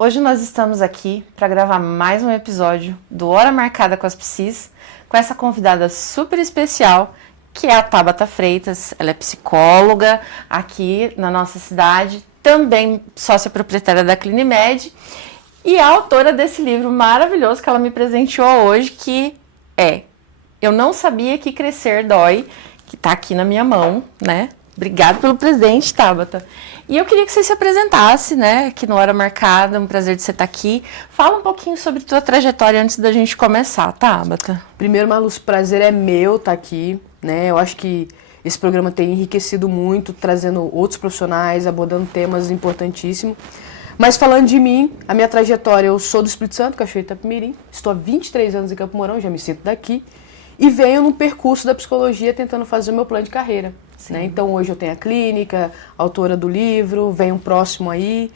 Hoje nós estamos aqui para gravar mais um episódio do Hora Marcada com as Psis, com essa convidada super especial, que é a Tabata Freitas. Ela é psicóloga aqui na nossa cidade, também sócia proprietária da Clinimed e a autora desse livro maravilhoso que ela me presenteou hoje, que é Eu Não Sabia Que Crescer Dói, que está aqui na minha mão, né? Obrigada pelo presente, Tabata. E eu queria que você se apresentasse, né, aqui no Hora Marcada, um prazer de você estar aqui. Fala um pouquinho sobre tua trajetória antes da gente começar, Tabata. Primeiro, Malu, o prazer é meu estar aqui, né? Eu acho que esse programa tem enriquecido muito, trazendo outros profissionais, abordando temas importantíssimos. Mas falando de mim, a minha trajetória, eu sou do Espírito Santo, Cachoeira de Itapemirim, estou há 23 anos em Campo Mourão, já me sinto daqui, e venho num percurso da psicologia tentando fazer o meu plano de carreira. Né? Então hoje eu tenho a clínica, autora do livro, vem um próximo aí,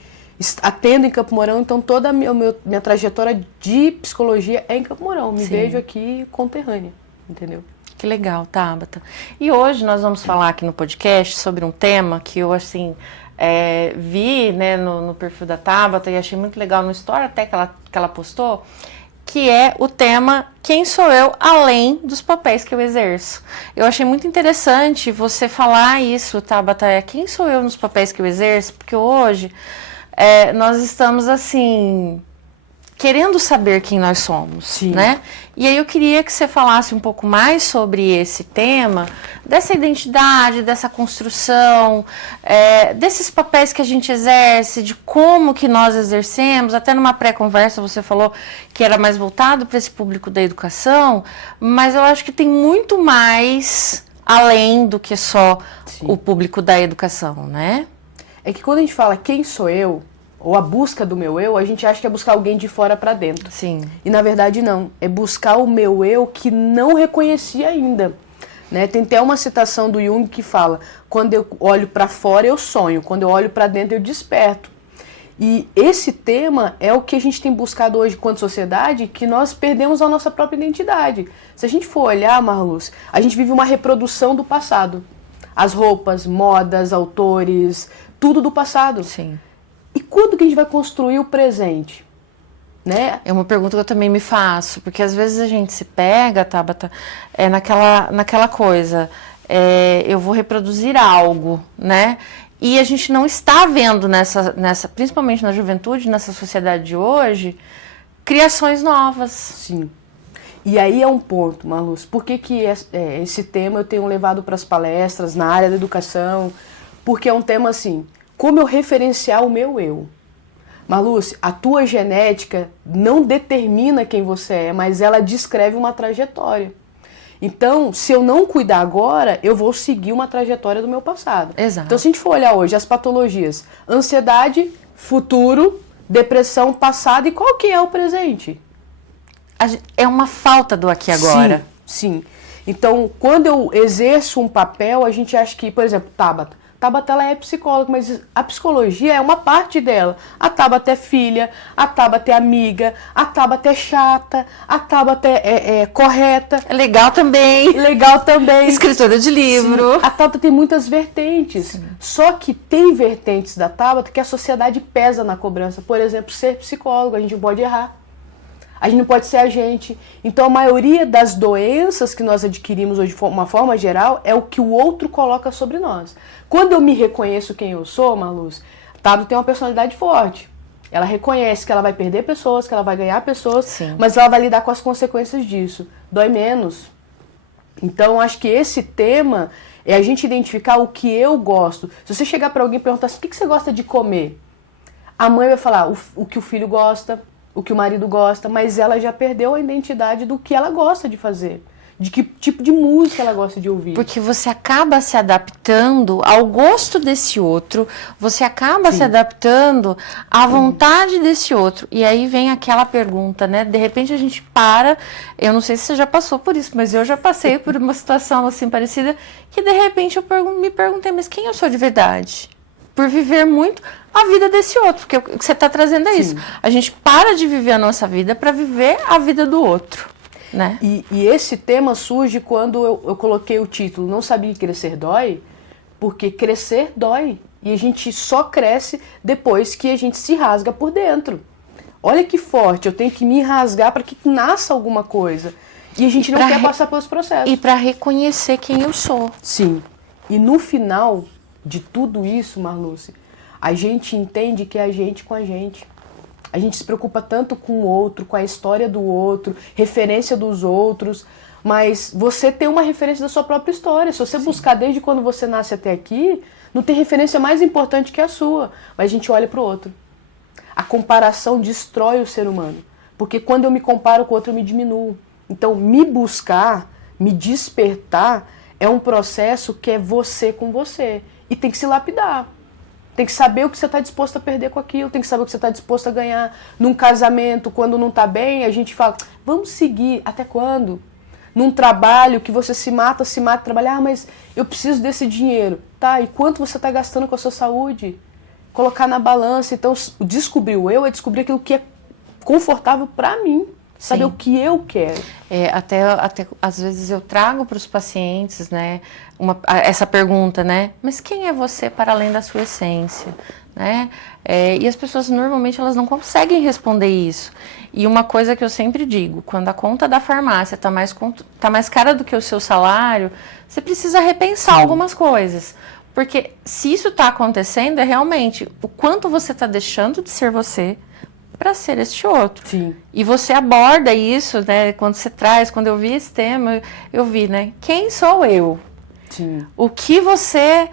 atendo em Campo Mourão, então toda a minha trajetória de psicologia é em Campo Mourão, me vejo aqui conterrânea, entendeu? Que legal, Tabata. E hoje nós vamos falar aqui no podcast sobre um tema que eu, assim, vi, né, no perfil da Tabata e achei muito legal no story até que ela postou, que é o tema Quem Sou Eu Além dos Papéis que eu exerço. Eu achei muito interessante você falar isso, Tabata, quem sou eu nos papéis que eu exerço, porque hoje nós estamos, assim, querendo saber quem nós somos, Sim. Né? E aí eu queria que você falasse um pouco mais sobre esse tema, dessa identidade, dessa construção, desses papéis que a gente exerce, de como que nós exercemos. Até numa pré-conversa você falou que era mais voltado para esse público da educação, mas eu acho que tem muito mais além do que só o público da educação, né? É que quando a gente fala quem sou eu, ou a busca do meu eu, a gente acha que é buscar alguém de fora para dentro. Sim. E na verdade não, é buscar o meu eu que não reconheci ainda. Né? Tem até uma citação do Jung que fala, quando eu olho para fora eu sonho, quando eu olho para dentro eu desperto. E esse tema é o que a gente tem buscado hoje quanto sociedade, que nós perdemos a nossa própria identidade. Se a gente for olhar, Marluz, a gente vive uma reprodução do passado. As roupas, modas, autores, tudo do passado. Sim. E quando que a gente vai construir o presente? Né? É uma pergunta que eu também me faço, porque às vezes a gente se pega, Tabata, naquela coisa, eu vou reproduzir algo, né? E a gente não está vendo nessa, principalmente na juventude, nessa sociedade de hoje, criações novas. Sim. E aí é um ponto, Marluz, por que esse tema eu tenho levado para as palestras na área da educação? Porque é um tema assim, como eu referenciar o meu eu? Marluz, a tua genética não determina quem você é, mas ela descreve uma trajetória. Então, se eu não cuidar agora, eu vou seguir uma trajetória do meu passado. Exato. Então, se a gente for olhar hoje as patologias, ansiedade, futuro, depressão, passado, e qual que é o presente? É uma falta do aqui e agora. Sim. Então, quando eu exerço um papel, a gente acha que, por exemplo, Tabata ela é psicóloga, mas a psicologia é uma parte dela. A Tabata é filha, a Tabata é amiga, a Tabata é chata, a Tabata é correta. É legal também. Legal também. Escritora de livro. Sim. A Tabata tem muitas vertentes. Sim. Só que tem vertentes da Tabata que a sociedade pesa na cobrança. Por exemplo, ser psicólogo, a gente não pode errar. A gente não pode ser a gente. Então, a maioria das doenças que nós adquirimos hoje, de uma forma geral, é o que o outro coloca sobre nós. Quando eu me reconheço quem eu sou, Marluz, Tabata tem uma personalidade forte. Ela reconhece que ela vai perder pessoas, que ela vai ganhar pessoas, Sim. mas ela vai lidar com as consequências disso. Dói menos. Então, acho que esse tema é a gente identificar o que eu gosto. Se você chegar para alguém e perguntar assim, o que você gosta de comer? A mãe vai falar o que o filho gosta, o que o marido gosta, mas ela já perdeu a identidade do que ela gosta de fazer, de que tipo de música ela gosta de ouvir. Porque você acaba se adaptando ao gosto desse outro, você acaba se adaptando à vontade desse outro. E aí vem aquela pergunta, né? De repente a gente para, eu não sei se você já passou por isso, mas eu já passei por uma situação assim parecida, que de repente eu me perguntei, mas quem eu sou de verdade? Por viver muito a vida desse outro, porque o que você está trazendo é isso. A gente para de viver a nossa vida para viver a vida do outro, né? E esse tema surge quando eu coloquei o título Não Sabia Que Crescer Dói, porque crescer dói. E a gente só cresce depois que a gente se rasga por dentro. Olha que forte, eu tenho que me rasgar para que nasça alguma coisa. E a gente não quer passar pelos processos. E para reconhecer quem eu sou. Sim. E no final de tudo isso, Marluce, a gente entende que é a gente com a gente. A gente se preocupa tanto com o outro, com a história do outro, referência dos outros, mas você tem uma referência da sua própria história. Se você buscar desde quando você nasce até aqui, não tem referência mais importante que a sua, mas a gente olha para o outro. A comparação destrói o ser humano, porque quando eu me comparo com o outro eu me diminuo. Então, me buscar, me despertar, é um processo que é você com você. E tem que se lapidar. Tem que saber o que você está disposto a perder com aquilo, tem que saber o que você está disposto a ganhar. Num casamento, quando não está bem, a gente fala, vamos seguir, até quando? Num trabalho que você se mata, trabalhar, mas eu preciso desse dinheiro. Tá, e quanto você está gastando com a sua saúde? Colocar na balança. Então, descobrir o eu é descobrir aquilo que é confortável para mim. Saber o que eu quero. Até às vezes eu trago para os pacientes, né, essa pergunta, né? Mas quem é você para além da sua essência? Né? E as pessoas normalmente elas não conseguem responder isso. E uma coisa que eu sempre digo, quando a conta da farmácia tá mais cara do que o seu salário, você precisa repensar algumas coisas. Porque se isso está acontecendo, é realmente o quanto você está deixando de ser você para ser este outro. Sim. E você aborda isso, né? Quando você traz, quando eu vi esse tema, eu vi, né? Quem sou eu? Sim. O que você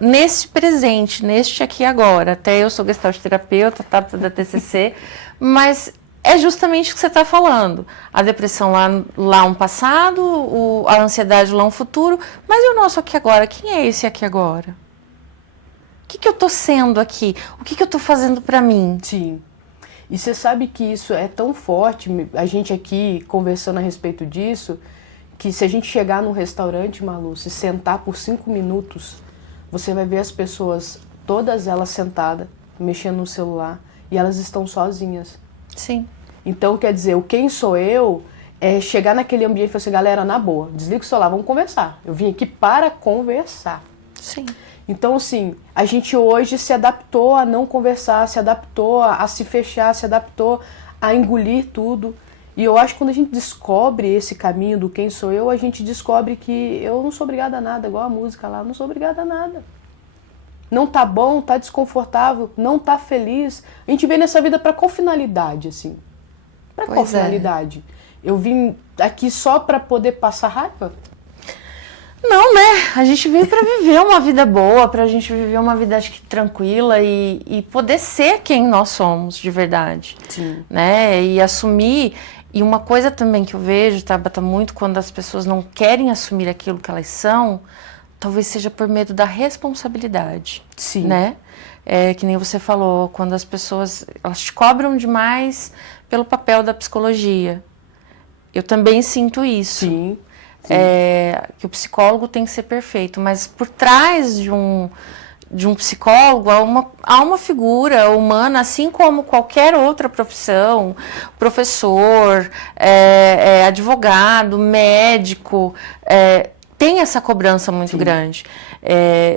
neste presente, neste aqui agora. Até eu sou gestalt terapeuta, da TCC, mas é justamente o que você está falando. A depressão lá um passado, a ansiedade lá um futuro, mas e o nosso aqui agora? Quem é esse aqui agora? O que eu estou sendo aqui? O que eu estou fazendo para mim? Sim. E você sabe que isso é tão forte, a gente aqui conversando a respeito disso, que se a gente chegar num restaurante, Malu, se sentar por 5 minutos, você vai ver as pessoas, todas elas sentadas, mexendo no celular, e elas estão sozinhas. Sim. Então, quer dizer, o quem sou eu é chegar naquele ambiente e falar assim, galera, na boa, desliga o celular, vamos conversar. Eu vim aqui para conversar. Sim. Então, assim, a gente hoje se adaptou a não conversar, se adaptou a se fechar, se adaptou a engolir tudo. E eu acho que quando a gente descobre esse caminho do quem sou eu, a gente descobre que eu não sou obrigada a nada, igual a música lá, não sou obrigada a nada. Não tá bom, tá desconfortável, não tá feliz. A gente vem nessa vida pra qual finalidade, assim? Pra qual finalidade? Eu vim aqui só pra poder passar raiva? Não, né? A gente veio para viver uma vida boa, pra gente viver uma vida, acho que, tranquila e poder ser quem nós somos, de verdade. Sim. Né? E assumir. E uma coisa também que eu vejo, Tabata, muito quando as pessoas não querem assumir aquilo que elas são, talvez seja por medo da responsabilidade. Sim. Né? Que nem você falou, quando as pessoas elas te cobram demais pelo papel da psicologia. Eu também sinto isso. Sim. Que o psicólogo tem que ser perfeito, mas por trás de um psicólogo há uma figura humana, assim como qualquer outra profissão, professor, advogado, médico, tem essa cobrança muito grande.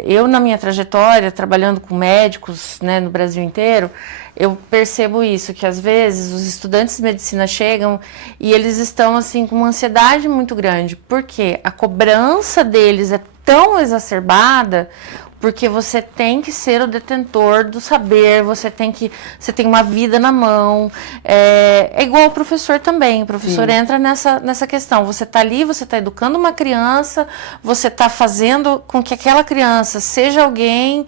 Eu, na minha trajetória, trabalhando com médicos, né, no Brasil inteiro, eu percebo isso, que às vezes os estudantes de medicina chegam e eles estão assim com uma ansiedade muito grande, porque a cobrança deles é tão exacerbada, porque você tem que ser o detentor do saber, você tem uma vida na mão. É igual o professor também, o professor entra nessa questão, você está ali, você está educando uma criança, você está fazendo com que aquela criança seja alguém,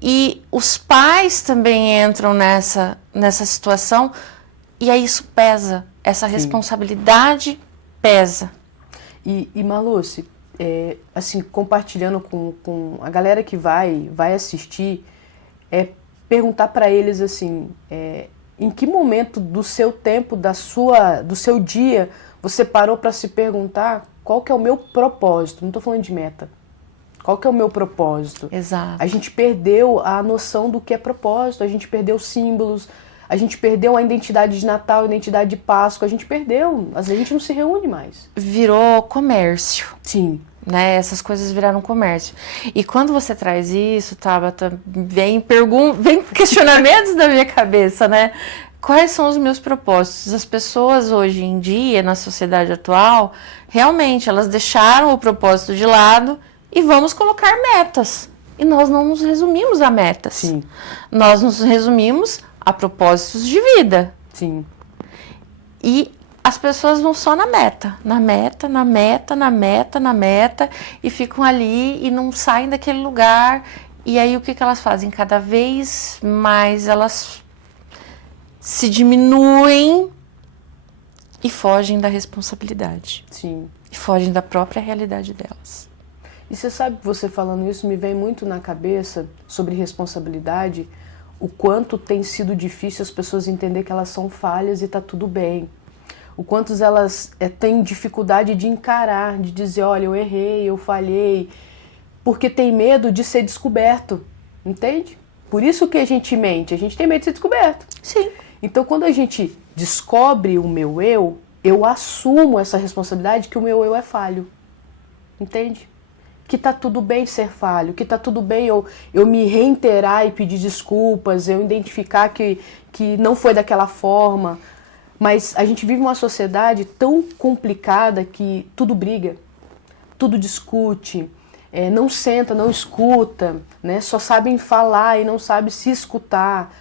e os pais também entram nessa situação, e aí isso pesa, essa responsabilidade pesa. E Marluce, assim, compartilhando com a galera que vai assistir, perguntar para eles assim, em que momento do seu tempo, do seu dia, você parou para se perguntar qual que é o meu propósito? Não estou falando de meta. Qual que é o meu propósito? Exato. A gente perdeu a noção do que é propósito, a gente perdeu símbolos, a gente perdeu a identidade de Natal, a identidade de Páscoa, a gente perdeu, a gente não se reúne mais. Virou comércio. Sim. né? Essas coisas viraram comércio. E quando você traz isso, Tabata, vem questionamentos da minha cabeça, né? Quais são os meus propósitos? As pessoas hoje em dia, na sociedade atual, realmente elas deixaram o propósito de lado e vamos colocar metas. E nós não nos resumimos a metas. Sim. Nós nos resumimos a propósitos de vida. Sim. E as pessoas vão só na meta, e ficam ali e não saem daquele lugar. E aí o que elas fazem? Cada vez mais elas se diminuem e fogem da responsabilidade. Sim. E fogem da própria realidade delas. E você sabe que você falando isso me vem muito na cabeça sobre responsabilidade, o quanto tem sido difícil as pessoas entenderem que elas são falhas e tá tudo bem. O quanto elas têm dificuldade de encarar, de dizer, olha, eu errei, eu falhei, porque tem medo de ser descoberto, entende? Por isso que a gente mente, a gente tem medo de ser descoberto. Sim. Então, quando a gente descobre o meu eu assumo essa responsabilidade que o meu eu é falho, entende? Que tá tudo bem ser falho, que tá tudo bem eu me reiterar e pedir desculpas, eu identificar que não foi daquela forma. Mas a gente vive uma sociedade tão complicada que tudo briga, tudo discute, não senta, não escuta, né? Só sabem falar e não sabem se escutar.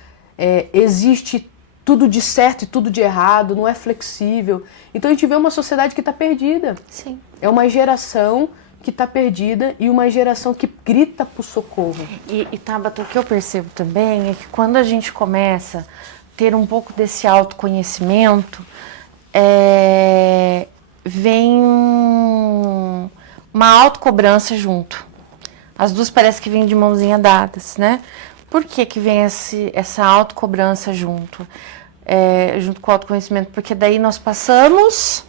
Existe tudo de certo e tudo de errado, não é flexível. Então a gente vê uma sociedade que está perdida. Sim. É uma geração que está perdida e uma geração que grita por socorro. E Tabata, o que eu percebo também é que quando a gente começa ter um pouco desse autoconhecimento, vem uma autocobrança junto. As duas parecem que vêm de mãozinha dadas, né? Por que vem essa autocobrança junto? Junto com o autoconhecimento? Porque daí nós passamos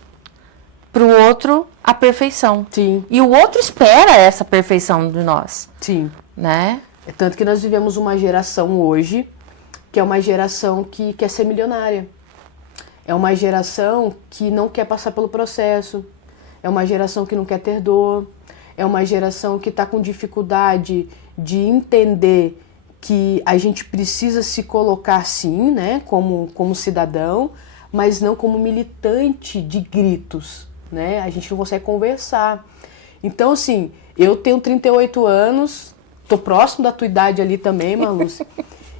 para o outro a perfeição. Sim. E o outro espera essa perfeição de nós. Sim. Né? Tanto que nós vivemos uma geração hoje que é uma geração que quer ser milionária. É uma geração que não quer passar pelo processo. É uma geração que não quer ter dor. É uma geração que está com dificuldade de entender que a gente precisa se colocar sim, né, como cidadão, mas não como militante de gritos, né? A gente não consegue conversar. Então, assim, eu tenho 38 anos, tô próximo da tua idade ali também, Malúcia.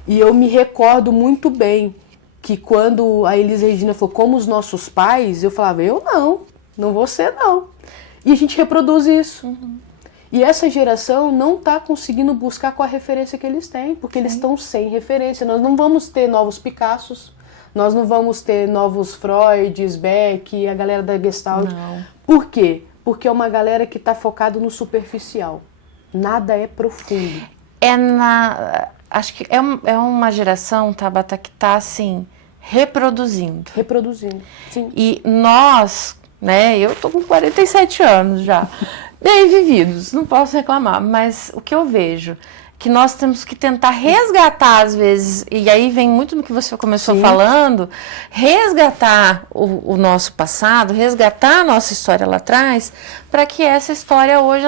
E eu me recordo muito bem que quando a Elis Regina falou como os nossos pais, eu falava, eu não vou ser não. E a gente reproduz isso. Uhum. E essa geração não está conseguindo buscar qual a referência que eles têm, porque eles estão sem referência. Nós não vamos ter novos Picassos, nós não vamos ter novos Freuds, Beck, a galera da Gestalt. Não. Por quê? Porque é uma galera que está focada no superficial. Nada é profundo. Acho que é uma geração, Tabata, que está, assim, reproduzindo. Reproduzindo, sim. E nós, né, eu tô com 47 anos já, bem vividos, não posso reclamar, mas o que eu vejo, que nós temos que tentar resgatar, às vezes, e aí vem muito do que você começou sim. falando, resgatar o nosso passado, resgatar a nossa história lá atrás, para que essa história hoje,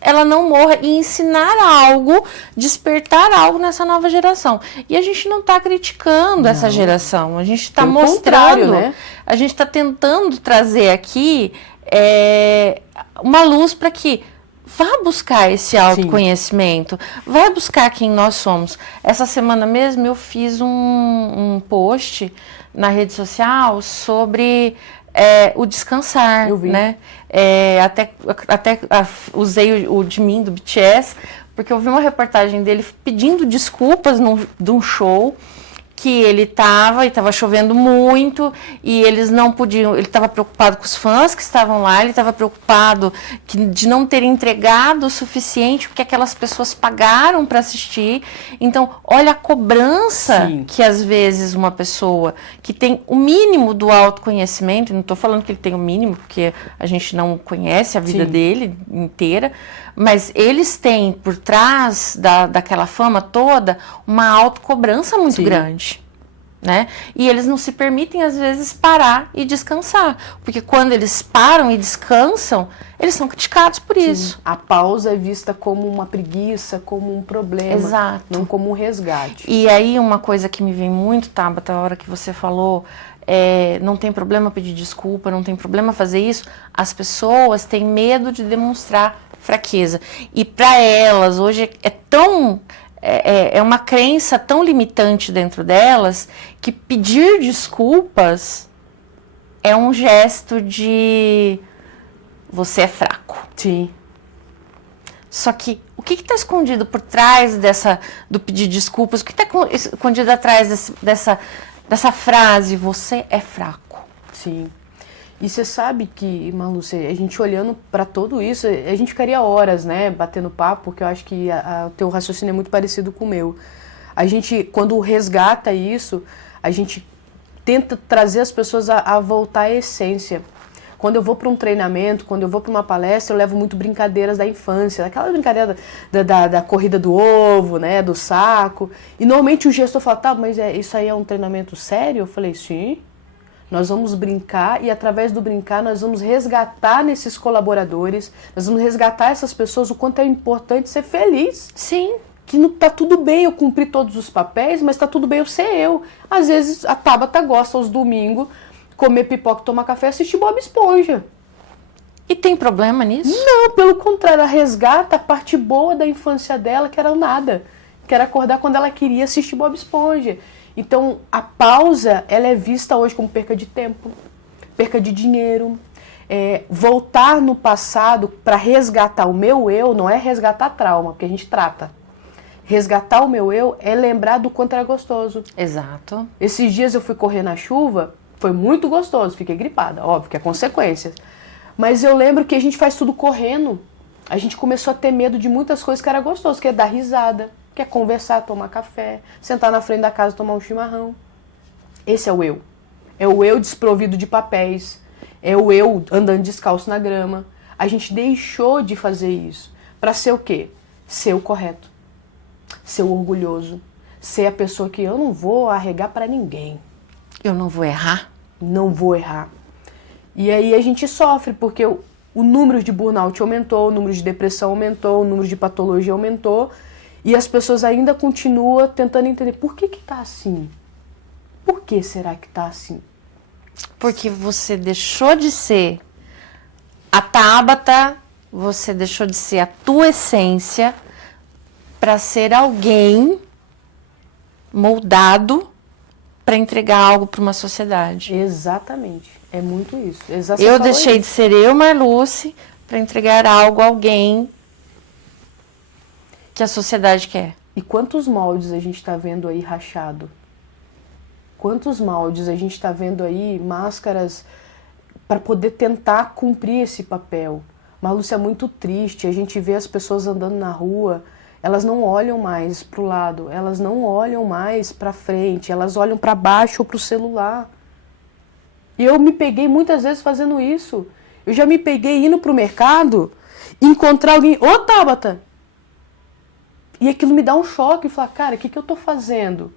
ela não morra e ensinar algo, despertar algo nessa nova geração. E a gente não está criticando essa geração, a gente está mostrando, né? A gente está tentando trazer aqui uma luz para que vá buscar esse autoconhecimento, vai buscar quem nós somos. Essa semana mesmo eu fiz um post na rede social sobre o descansar, eu vi. Né? Até usei o de mim, do BTS, porque eu vi uma reportagem dele pedindo desculpas de um show que ele estava chovendo muito e eles não podiam, ele estava preocupado com os fãs que estavam lá, ele estava preocupado de não ter entregado o suficiente porque aquelas pessoas pagaram para assistir. Então, olha a cobrança Sim. que às vezes uma pessoa que tem o mínimo do autoconhecimento, não estou falando que ele tem o mínimo, porque a gente não conhece a vida Sim. dele inteira, mas eles têm por trás daquela fama toda uma autocobrança muito Sim. grande. né? E eles não se permitem, às vezes, parar e descansar. Porque quando eles param e descansam, eles são criticados por isso. A pausa é vista como uma preguiça, como um problema. Exato. Não como um resgate. E aí, uma coisa que me vem muito, Tabata, a hora que você falou, não tem problema pedir desculpa, não tem problema fazer isso. As pessoas têm medo de demonstrar fraqueza. E para elas, hoje, é uma crença tão limitante dentro delas que pedir desculpas é um gesto de você é fraco. Sim. Só que o que está escondido por trás do pedir desculpas? O que está escondido atrás dessa frase, você é fraco? Sim. E você sabe que, Malu, a gente olhando para tudo isso, a gente ficaria horas, né, batendo papo, porque eu acho que o teu raciocínio é muito parecido com o meu. A gente, quando resgata isso, a gente tenta trazer as pessoas a voltar à essência. Quando eu vou para um treinamento, quando eu vou para uma palestra, eu levo muito brincadeiras da infância, aquela brincadeira da corrida do ovo, né, do saco. E normalmente o gestor fala, tá, mas isso aí é um treinamento sério? Eu falei, sim. Nós vamos brincar e através do brincar nós vamos resgatar nesses colaboradores, nós vamos resgatar essas pessoas o quanto é importante ser feliz. Sim. Que não tá tudo bem eu cumprir todos os papéis, mas tá tudo bem eu ser eu. Às vezes a Tabata gosta aos domingos comer pipoca, tomar café e assistir Bob Esponja. E tem problema nisso? Não, pelo contrário, ela resgata a parte boa da infância dela, que era o nada. Que era acordar quando ela queria assistir Bob Esponja. Então, a pausa, ela é vista hoje como perca de tempo, perca de dinheiro. Voltar no passado para resgatar o meu eu não é resgatar trauma, porque a gente trata. Resgatar o meu eu é lembrar do quanto era gostoso. Exato. Esses dias eu fui correr na chuva, foi muito gostoso, fiquei gripada, óbvio que é consequência. Mas eu lembro que a gente faz tudo correndo. A gente começou a ter medo de muitas coisas que era gostoso, que é dar risada, que é conversar, tomar café, sentar na frente da casa, tomar um chimarrão. Esse é o eu. É o eu desprovido de papéis. É o eu andando descalço na grama. A gente deixou de fazer isso. Para ser o quê? Ser o correto. Ser o orgulhoso. Ser a pessoa que eu não vou arregar para ninguém. Eu não vou errar? Não vou errar. E aí a gente sofre, porque o número de burnout aumentou, o número de depressão aumentou, o número de patologia aumentou, e as pessoas ainda continuam tentando entender por que tá assim. Por que será que tá assim? Porque você deixou de ser a Tabata, você deixou de ser a tua essência para ser alguém moldado para entregar algo para uma sociedade. Exatamente. É muito isso. Eu deixei de ser eu, Marluce, para entregar algo a alguém que a sociedade quer. E quantos moldes a gente está vendo aí rachado? Quantos moldes a gente está vendo aí, máscaras, para poder tentar cumprir esse papel? Marluce, é muito triste, a gente vê as pessoas andando na rua, elas não olham mais para o lado, elas não olham mais para frente, elas olham para baixo ou para o celular. E eu me peguei muitas vezes fazendo isso. Eu já me peguei indo para o mercado, encontrar alguém, ô Tabata! E aquilo me dá um choque, e falar, cara, o que eu estou fazendo?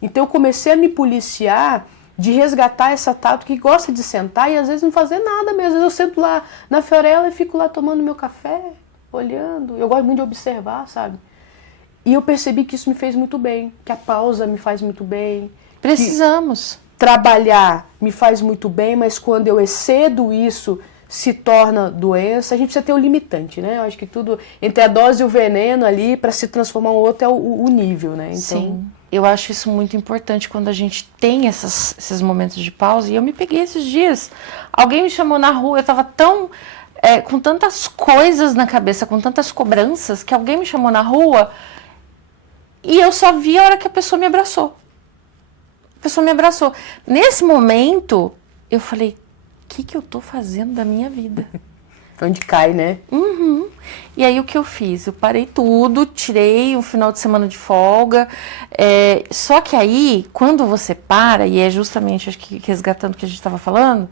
Então eu comecei a me policiar de resgatar essa Tabata que gosta de sentar e às vezes não fazer nada mesmo. Às vezes eu sento lá na Fiorella e fico lá tomando meu café, olhando. Eu gosto muito de observar, sabe? E eu percebi que isso me fez muito bem, que a pausa me faz muito bem. Precisamos. Trabalhar me faz muito bem, mas quando eu excedo isso, se torna doença. A gente precisa ter o limitante, né? Eu acho que tudo, entre a dose e o veneno ali, para se transformar um outro, é o nível, né? Então... Sim, eu acho isso muito importante quando a gente tem esses momentos de pausa. E eu me peguei esses dias. Alguém me chamou na rua, eu estava tão... com tantas coisas na cabeça, com tantas cobranças, que alguém me chamou na rua e eu só vi a hora que a pessoa me abraçou. A pessoa me abraçou. Nesse momento, eu falei, o que eu tô fazendo da minha vida? Onde cai, né? Uhum. E aí o que eu fiz? Eu parei tudo, tirei um final de semana de folga. Só que aí, quando você para, e é justamente, acho que resgatando o que a gente estava falando,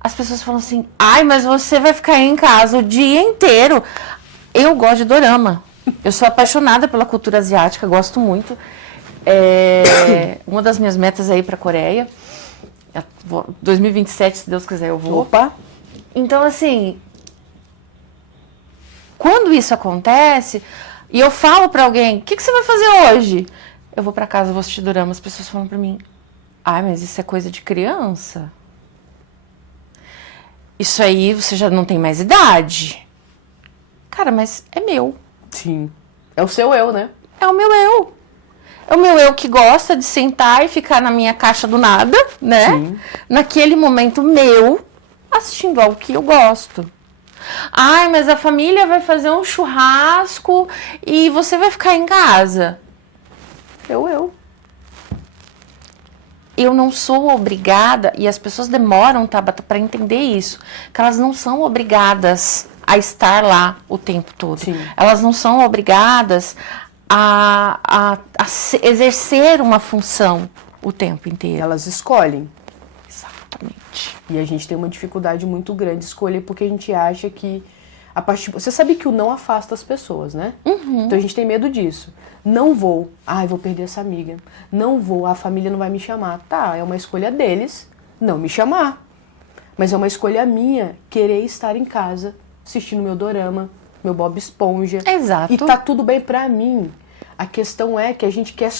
as pessoas falam assim, ai, mas você vai ficar em casa o dia inteiro. Eu gosto de dorama. Eu sou apaixonada pela cultura asiática, gosto muito. Uma das minhas metas é ir pra Coreia. 2027, se Deus quiser, eu vou. Opa! Então, assim, quando isso acontece, e eu falo pra alguém, o que você vai fazer hoje? Eu vou pra casa, vou assistir dorama. As pessoas falam pra mim, mas isso é coisa de criança. Isso aí, você já não tem mais idade. Cara, mas é meu. Sim. É o seu eu, né? É o meu eu. É o meu eu que gosta de sentar e ficar na minha caixa do nada, né? Sim. Naquele momento meu, assistindo algo que eu gosto. Mas a família vai fazer um churrasco e você vai ficar em casa. Eu. Eu não sou obrigada, e as pessoas demoram, Tabata, para entender isso, que elas não são obrigadas a estar lá o tempo todo. Sim. Elas não são obrigadas a exercer uma função o tempo inteiro. Elas escolhem. Exatamente. E a gente tem uma dificuldade muito grande de escolher porque a gente acha que você sabe que o não afasta as pessoas, né? Uhum. Então a gente tem medo disso. Não vou. Vou perder essa amiga. Não vou. A família não vai me chamar. Tá, é uma escolha deles não me chamar. Mas é uma escolha minha querer estar em casa assistindo meu dorama, meu Bob Esponja. Exato. E tá tudo bem pra mim. A questão é que a gente quer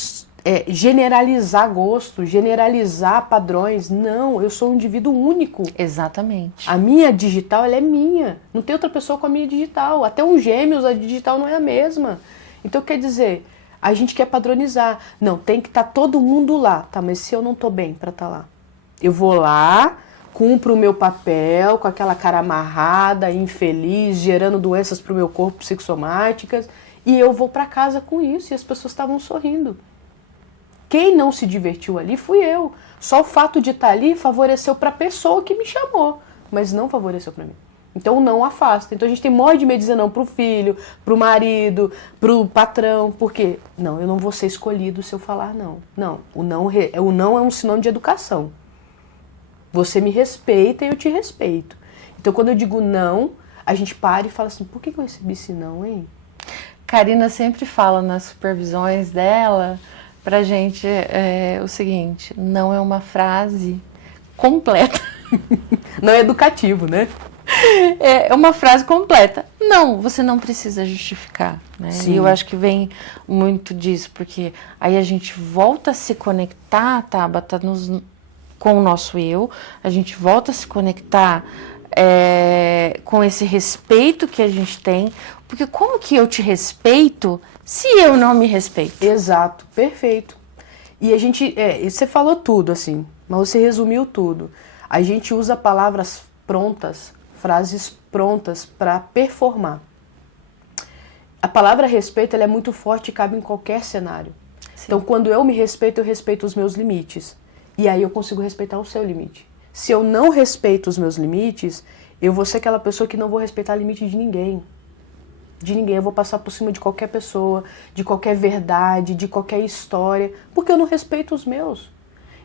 generalizar gosto, generalizar padrões. Não, eu sou um indivíduo único. Exatamente. A minha digital, ela é minha. Não tem outra pessoa com a minha digital. Até um gêmeos, a digital não é a mesma. Então, quer dizer, a gente quer padronizar. Não, tem que estar todo mundo lá. Tá, mas se eu não tô bem pra estar lá? Eu vou lá, cumpro o meu papel com aquela cara amarrada, infeliz, gerando doenças pro meu corpo psicossomáticas. E eu vou pra casa com isso. E as pessoas estavam sorrindo. Quem não se divertiu ali fui eu. Só o fato de estar ali favoreceu para a pessoa que me chamou, mas não favoreceu para mim. Então não afasta. Então a gente tem maior de medo de dizer não pro filho, pro marido, pro patrão, porque não, eu não vou ser escolhido se eu falar não. Não, o não é um sinônimo de educação. Você me respeita e eu te respeito. Então quando eu digo não, a gente para e fala assim, por que eu recebi esse não, hein? Karina sempre fala nas supervisões dela pra gente o seguinte, não é uma frase completa. Não é educativo, né? É uma frase completa. Não, você não precisa justificar, né? Sim. E eu acho que vem muito disso, porque aí a gente volta a se conectar, Tabata, com o nosso eu, a gente volta a se conectar com esse respeito que a gente tem, porque como que eu te respeito se eu não me respeito? Exato, perfeito. E a gente, você falou tudo assim, mas você resumiu tudo. A gente usa palavras prontas, frases prontas para performar. A palavra respeito ela é muito forte e cabe em qualquer cenário. Sim. Então, quando eu me respeito, eu respeito os meus limites. E aí eu consigo respeitar o seu limite. Se eu não respeito os meus limites, eu vou ser aquela pessoa que não vou respeitar o limite de ninguém. De ninguém, eu vou passar por cima de qualquer pessoa, de qualquer verdade, de qualquer história, porque eu não respeito os meus.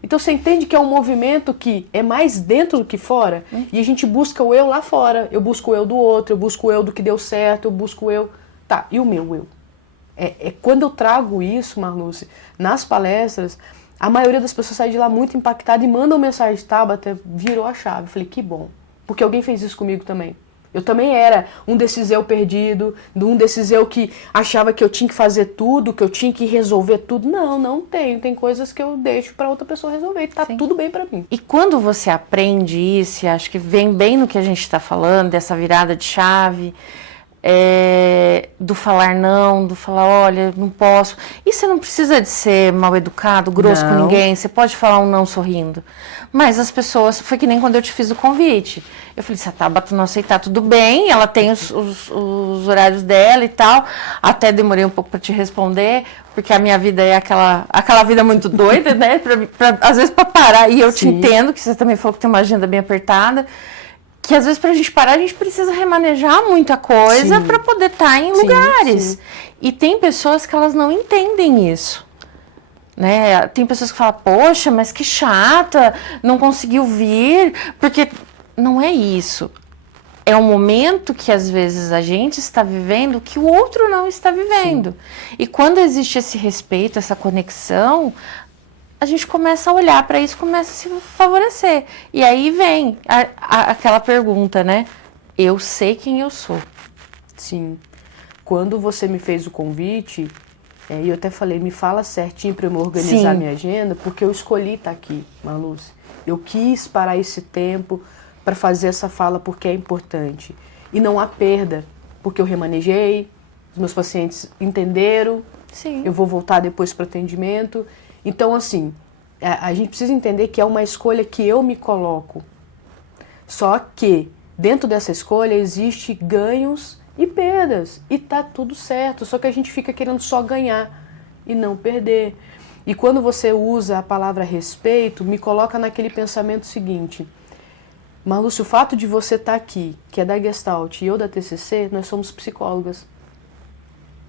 Então você entende que é um movimento que é mais dentro do que fora, e a gente busca o eu lá fora, eu busco o eu do outro, eu busco o eu do que deu certo, eu busco o eu... Tá, e o meu eu? Quando eu trago isso, Marluce, nas palestras, a maioria das pessoas sai de lá muito impactada e mandam mensagem, Tabata, virou a chave. Eu falei, que bom, porque alguém fez isso comigo também. Eu também era um desses eu perdido, um desses eu que achava que eu tinha que fazer tudo, que eu tinha que resolver tudo. Não, não tenho. Tem coisas que eu deixo para outra pessoa resolver e tá Sim. tudo bem para mim. E quando você aprende isso, acho que vem bem no que a gente está falando, dessa virada de chave, do falar não, do falar, olha, não posso. E você não precisa de ser mal educado, grosso com ninguém, você pode falar um não sorrindo. Mas as pessoas, foi que nem quando eu te fiz o convite. Eu falei, se a Tabata não aceitar, tudo bem, ela tem os horários dela e tal. Até demorei um pouco para te responder, porque a minha vida é aquela vida muito doida, né? Às vezes para parar, e eu Sim. te entendo, que você também falou que tem uma agenda bem apertada, que às vezes pra gente parar, a gente precisa remanejar muita coisa para poder estar em lugares. Sim. E tem pessoas que elas não entendem isso. Né? Tem pessoas que falam, poxa, mas que chata, não conseguiu vir, porque não é isso. é um momento que às vezes a gente está vivendo que o outro não está vivendo. Sim. E quando existe esse respeito, essa conexão, a gente começa a olhar para isso, começa a se favorecer. E aí vem aquela pergunta, né? Eu sei quem eu sou. Sim. Quando você me fez o convite, e eu até falei, me fala certinho para eu me organizar minha agenda, porque eu escolhi estar aqui, Marluce. Eu quis parar esse tempo para fazer essa fala porque é importante. E não há perda, porque eu remanejei, os meus pacientes entenderam, Sim. Eu vou voltar depois para o atendimento. Então, assim, a gente precisa entender que é uma escolha que eu me coloco. Só que, dentro dessa escolha, existe ganhos e perdas. E tá tudo certo, só que a gente fica querendo só ganhar e não perder. E quando você usa a palavra respeito, me coloca naquele pensamento seguinte... Marluce, o fato de você estar aqui, que é da Gestalt, e eu da TCC, nós somos psicólogas.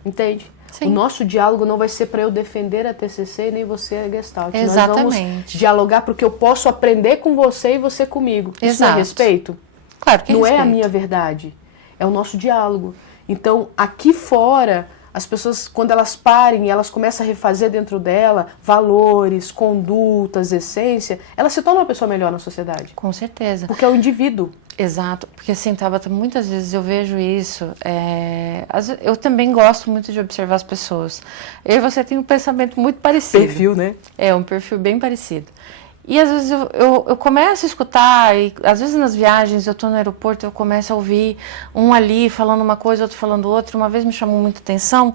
Entende? Sim. O nosso diálogo não vai ser para eu defender a TCC, nem você a Gestalt. Exatamente. Nós vamos dialogar porque eu posso aprender com você e você comigo. Exato. Isso não é respeito? Claro que é não respeito. É a minha verdade. É o nosso diálogo. Então, aqui fora... As pessoas, quando elas parem e elas começam a refazer dentro dela valores, condutas, essência, ela se torna uma pessoa melhor na sociedade. Com certeza. Porque é o indivíduo. Exato. Porque assim, Tabata, muitas vezes eu vejo isso. Eu também gosto muito de observar as pessoas. Eu e você tem um pensamento muito parecido. Perfil, né? É, um perfil bem parecido. E às vezes eu começo a escutar, e às vezes nas viagens eu estou no aeroporto, eu começo a ouvir um ali falando uma coisa, outro falando outra. Uma vez me chamou muita atenção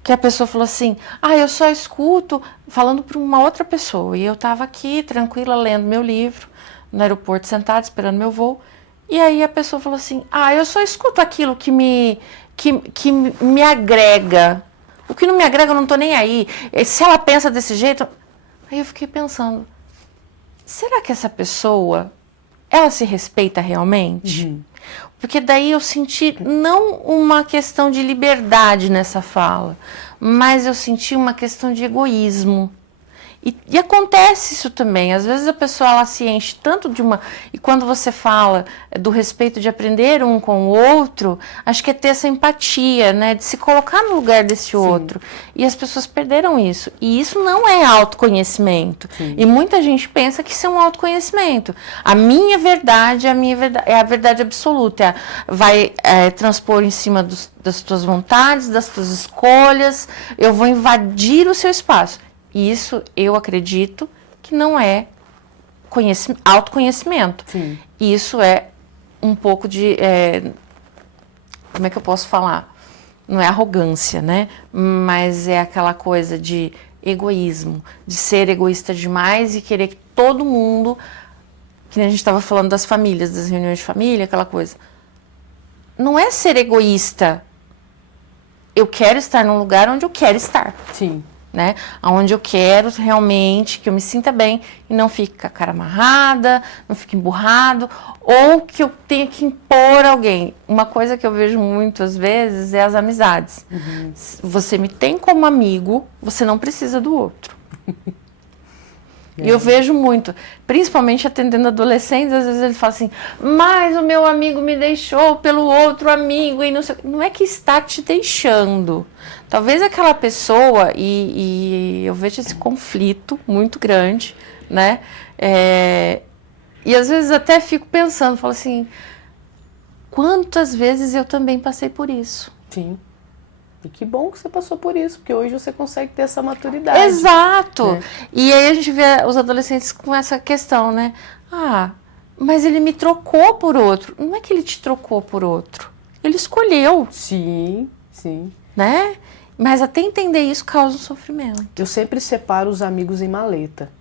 que a pessoa falou assim, eu só escuto, falando para uma outra pessoa. E eu estava aqui, tranquila, lendo meu livro, no aeroporto, sentada, esperando meu voo. E aí a pessoa falou assim, eu só escuto aquilo que me agrega. O que não me agrega eu não estou nem aí. Se ela pensa desse jeito... Aí eu fiquei pensando... Será que essa pessoa, ela se respeita realmente? Uhum. Porque daí eu senti não uma questão de liberdade nessa fala, mas eu senti uma questão de egoísmo. E acontece isso também. Às vezes a pessoa ela se enche tanto de uma... E quando você fala do respeito de aprender um com o outro, acho que é ter essa empatia, né? De se colocar no lugar desse outro. E as pessoas perderam isso. E isso não é autoconhecimento. Sim. E muita gente pensa que isso é um autoconhecimento. A minha verdade é a verdade absoluta. Vai transpor em cima das tuas vontades, das tuas escolhas. Eu vou invadir o seu espaço. Isso eu acredito que não é autoconhecimento. Sim. Isso é um pouco de... como é que eu posso falar? Não é arrogância, né? Mas é aquela coisa de egoísmo, de ser egoísta demais e querer que todo mundo... Que nem a gente estava falando das famílias, das reuniões de família, aquela coisa. Não é ser egoísta. Eu quero estar num lugar onde eu quero estar. Sim. Né? Onde eu quero realmente que eu me sinta bem e não fique com a cara amarrada, não fique emburrado, ou que eu tenha que impor alguém. Uma coisa que eu vejo muitas vezes é as amizades. Uhum. Você me tem como amigo, você não precisa do outro. E eu vejo muito, principalmente atendendo adolescentes, às vezes ele fala assim, mas o meu amigo me deixou pelo outro amigo, e não sei, não é que está te deixando. Talvez aquela pessoa, e eu vejo esse conflito muito grande, né? E às vezes até fico pensando, falo assim, quantas vezes eu também passei por isso? Sim. E que bom que você passou por isso, porque hoje você consegue ter essa maturidade. Exato! Né? E aí a gente vê os adolescentes com essa questão, né? Mas ele me trocou por outro. Não é que ele te trocou por outro. Ele escolheu. Sim, sim. Né? Mas até entender isso causa um sofrimento. Eu sempre separo os amigos em maleta.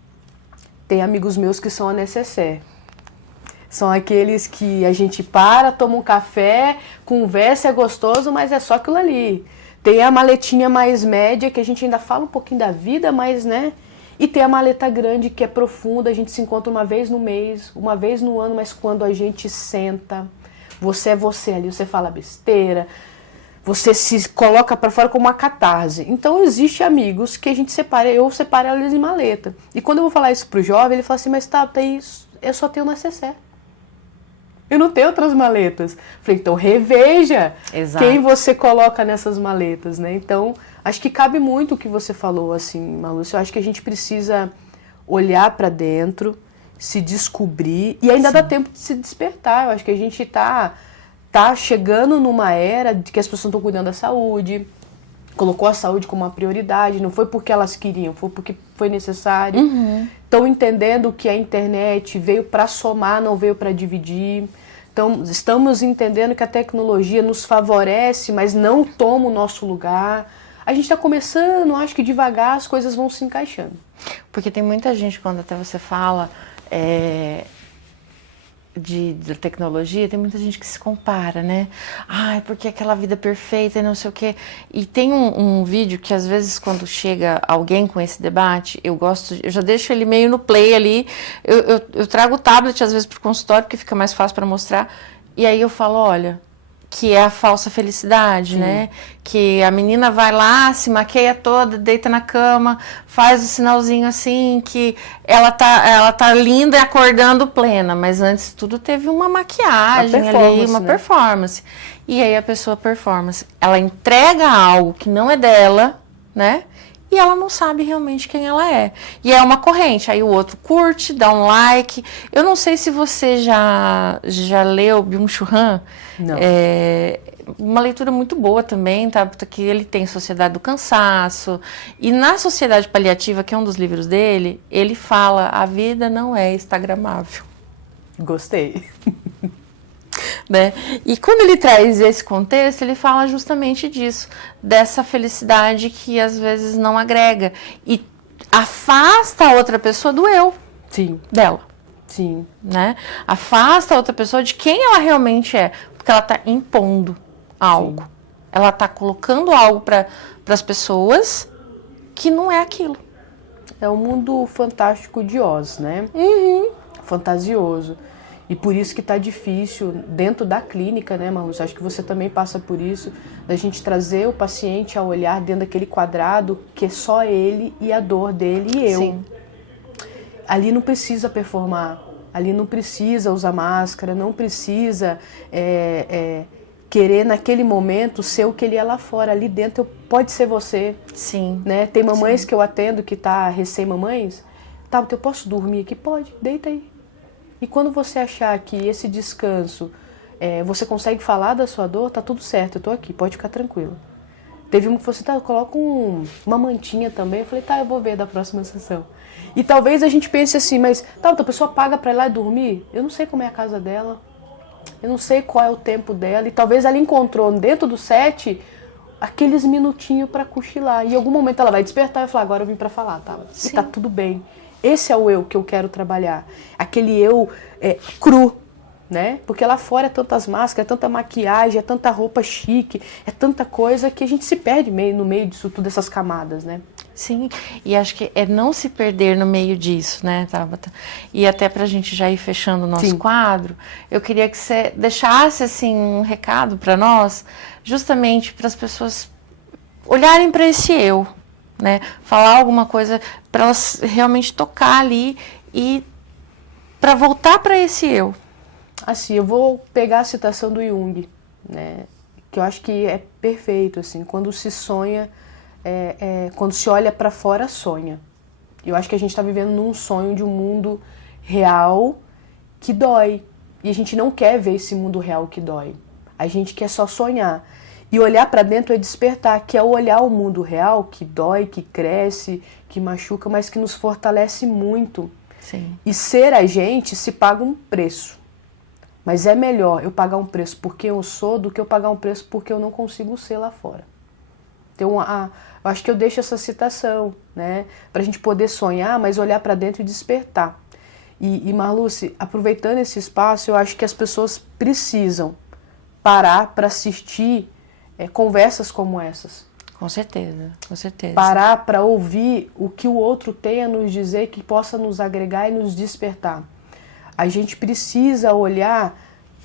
Tem amigos meus que são a nécessaire. São aqueles que a gente para, toma um café, conversa, é gostoso, mas é só aquilo ali. Tem a maletinha mais média, que a gente ainda fala um pouquinho da vida, mas, né? E tem a maleta grande, que é profunda, a gente se encontra uma vez no mês, uma vez no ano, mas quando a gente senta, você é você ali, você fala besteira, você se coloca para fora como uma catarse. Então, existe amigos que a gente separa, eu separo eles em maleta. E quando eu vou falar isso pro jovem, ele fala assim, mas tá, eu só tenho necessaire. Eu não tenho outras maletas. Falei, então reveja Exato. quem você coloca nessas maletas, né? Então, acho que cabe muito o que você falou, assim, Marlúcia. Eu acho que a gente precisa olhar para dentro, se descobrir, e ainda dá tempo de se despertar. Eu acho que a gente tá chegando numa era de que as pessoas estão cuidando da saúde, colocou a saúde como uma prioridade, não foi porque elas queriam, foi porque foi necessário. Estão entendendo que a internet veio para somar, não veio para dividir. Então, estamos entendendo que a tecnologia nos favorece, mas não toma o nosso lugar. A gente está começando, acho que devagar as coisas vão se encaixando. Porque tem muita gente, quando até você fala de tecnologia, tem muita gente que se compara, né? Ai, porque aquela vida perfeita e não sei o quê. E tem um vídeo que, às vezes, quando chega alguém com esse debate, eu já deixo ele meio no play ali. Eu trago o tablet, às vezes, para o consultório, porque fica mais fácil para mostrar. E aí eu falo, olha, que é a falsa felicidade, né? Que a menina vai lá, se maqueia toda, deita na cama, faz o sinalzinho assim, que ela tá linda e acordando plena, mas antes tudo teve uma maquiagem ali, uma performance. E aí a pessoa ela entrega algo que não é dela, né? E ela não sabe realmente quem ela é. E é uma corrente. Aí o outro curte, dá um like. Eu não sei se você já leu Byung-Chul Han. Não. É uma leitura muito boa também, tá? Porque ele tem Sociedade do Cansaço. E na Sociedade Paliativa, que é um dos livros dele, ele fala: a vida não é instagramável. Gostei. Né? E quando ele traz esse contexto, ele fala justamente disso, dessa felicidade que às vezes não agrega e afasta a outra pessoa do eu. Sim. Dela. Sim. Né? Afasta a outra pessoa de quem ela realmente é, porque ela está impondo algo. Sim. Ela está colocando algo para as pessoas que não é aquilo. É um mundo fantástico de Oz, né? Fantasioso. E por isso que tá difícil dentro da clínica, né, Marlúcia? Acho que você também passa por isso, da gente trazer o paciente a olhar dentro daquele quadrado que é só ele e a dor dele e eu. Sim. Ali não precisa performar, ali não precisa usar máscara, não precisa querer naquele momento ser o que ele é lá fora. Ali dentro pode ser você. Sim. Né? Tem mamães que eu atendo que tá recém-mamães. Tá, eu posso dormir aqui? Pode, deita aí. E quando você achar que esse descanso, você consegue falar da sua dor, tá tudo certo, eu tô aqui, pode ficar tranquilo. Teve um que falou assim, coloca uma mantinha também. Eu falei, eu vou ver da próxima sessão. E talvez a gente pense assim, mas a pessoa paga pra ir lá e dormir? Eu não sei como é a casa dela, eu não sei qual é o tempo dela. E talvez ela encontrou dentro do set aqueles minutinhos pra cochilar. E em algum momento ela vai despertar e falar, agora eu vim pra falar, tá? E tá tudo bem. Esse é o eu que eu quero trabalhar. Aquele eu cru, né? Porque lá fora é tantas máscaras, é tanta maquiagem, é tanta roupa chique, é tanta coisa que a gente se perde no meio disso tudo, dessas camadas, né? Sim, e acho que é não se perder no meio disso, né, Tabata? E até pra gente já ir fechando o nosso quadro, eu queria que você deixasse, assim, um recado pra nós, justamente para as pessoas olharem para esse eu, né? Falar alguma coisa para elas realmente tocar ali e para voltar para esse eu. Assim, eu vou pegar a citação do Jung, né? Que eu acho que é perfeito, assim, quando se sonha, quando se olha para fora, sonha. Eu acho que a gente está vivendo num sonho de um mundo real que dói. E a gente não quer ver esse mundo real que dói. A gente quer só sonhar. E olhar para dentro é despertar, que é olhar o mundo real, que dói, que cresce, que machuca, mas que nos fortalece muito. Sim. E ser a gente se paga um preço. Mas é melhor eu pagar um preço porque eu sou do que eu pagar um preço porque eu não consigo ser lá fora. Então, eu acho que eu deixo essa citação, né? Pra gente poder sonhar, mas olhar para dentro e despertar. E Marluce, aproveitando esse espaço, eu acho que as pessoas precisam parar para assistir conversas como essas. Com certeza, com certeza. Parar para ouvir o que o outro tem a nos dizer que possa nos agregar e nos despertar. A gente precisa olhar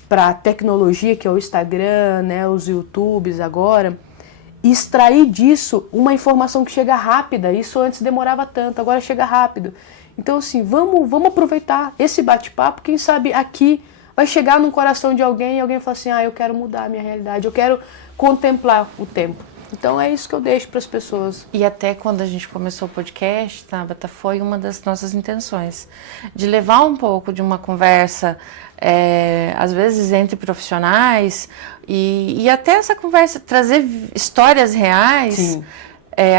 para a tecnologia, que é o Instagram, né, os YouTubes agora, e extrair disso uma informação que chega rápida. Isso antes demorava tanto, agora chega rápido. Então, assim, vamos aproveitar esse bate-papo. Quem sabe aqui vai chegar no coração de alguém e alguém fala assim, eu quero mudar a minha realidade, eu quero contemplar o tempo. Então é isso que eu deixo para as pessoas. E até quando a gente começou o podcast, Tabata, foi uma das nossas intenções, de levar um pouco de uma conversa, às vezes entre profissionais, e até essa conversa, trazer histórias reais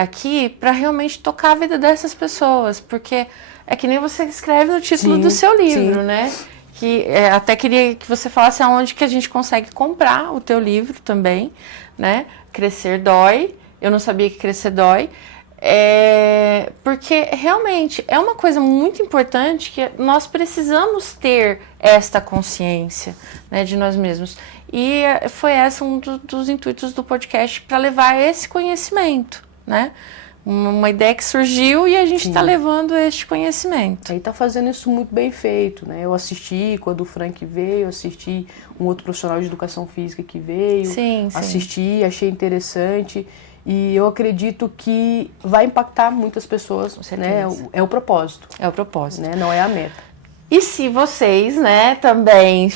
aqui para realmente tocar a vida dessas pessoas, porque é que nem você escreve no título do seu livro, né? Que até queria que você falasse aonde que a gente consegue comprar o teu livro também, né? Crescer Dói. Eu não sabia que crescer dói. Porque realmente é uma coisa muito importante que nós precisamos ter esta consciência, né, de nós mesmos. E foi esse um dos intuitos do podcast, para levar esse conhecimento, né? Uma ideia que surgiu e a gente está levando este conhecimento. Aí tá fazendo isso muito bem feito, né? Eu assisti quando o Frank veio, assisti um outro profissional de educação física que veio, assisti, achei interessante e eu acredito que vai impactar muitas pessoas, né? É o propósito. É o propósito. Né? Não é a meta. E se vocês, né, também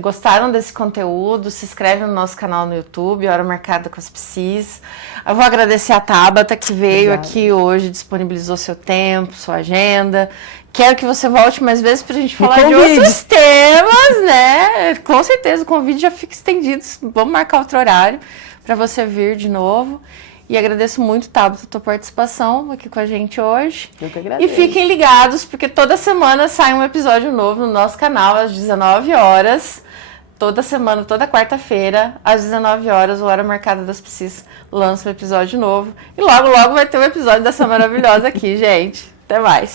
gostaram desse conteúdo, se inscreve no nosso canal no YouTube, Hora Marcada com as Psis. Eu vou agradecer a Tabata que veio aqui hoje, disponibilizou seu tempo, sua agenda. Quero que você volte mais vezes pra gente falar de outros temas, né? Com certeza, o convite já fica estendido. Vamos marcar outro horário para você vir de novo. E agradeço muito, Tabata, a tua participação aqui com a gente hoje. Eu que agradeço. E fiquem ligados, porque toda semana sai um episódio novo no nosso canal, às 19 horas. Toda semana, toda quarta-feira, às 19 horas, o Hora Marcada das Psis lança um episódio novo. E logo, logo vai ter um episódio dessa maravilhosa aqui, gente. Até mais.